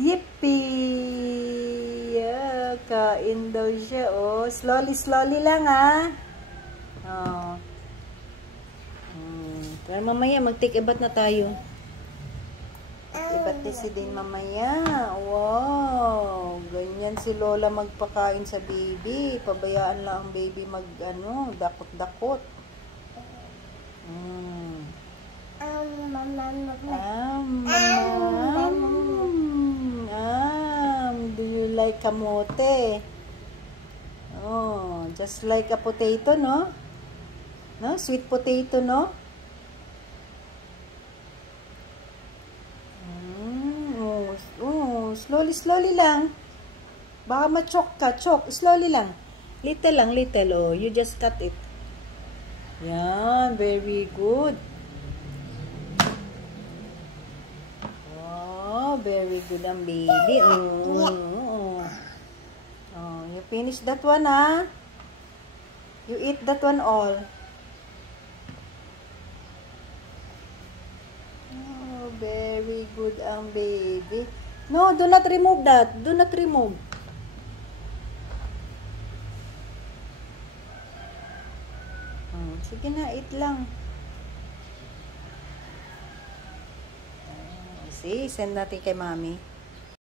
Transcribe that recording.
Yippee! Yeah, kain daw siya, oh. Slowly, slowly lang, ah. Oh. Pero mamaya, mag-take a bath na tayo. Iba't din si din mamaya. Wow! Ganyan si Lola magpakain sa baby. Pabayaan lang ang baby dakot-dakot. Do you like kamote? Oh, just like a potato, no? No, sweet potato, no? Slowly, slowly lang. Baka ma-choke ka, choke. Slowly lang. Little lang, little. Oh, you just cut it. Yan, very good. Oh, very good ang baby. Oh, you finish that one, ah. You eat that one all. Oh, very good ang baby. No, do not remove that. Do not remove. Sige na, eat lang. See, send natin kay Mami.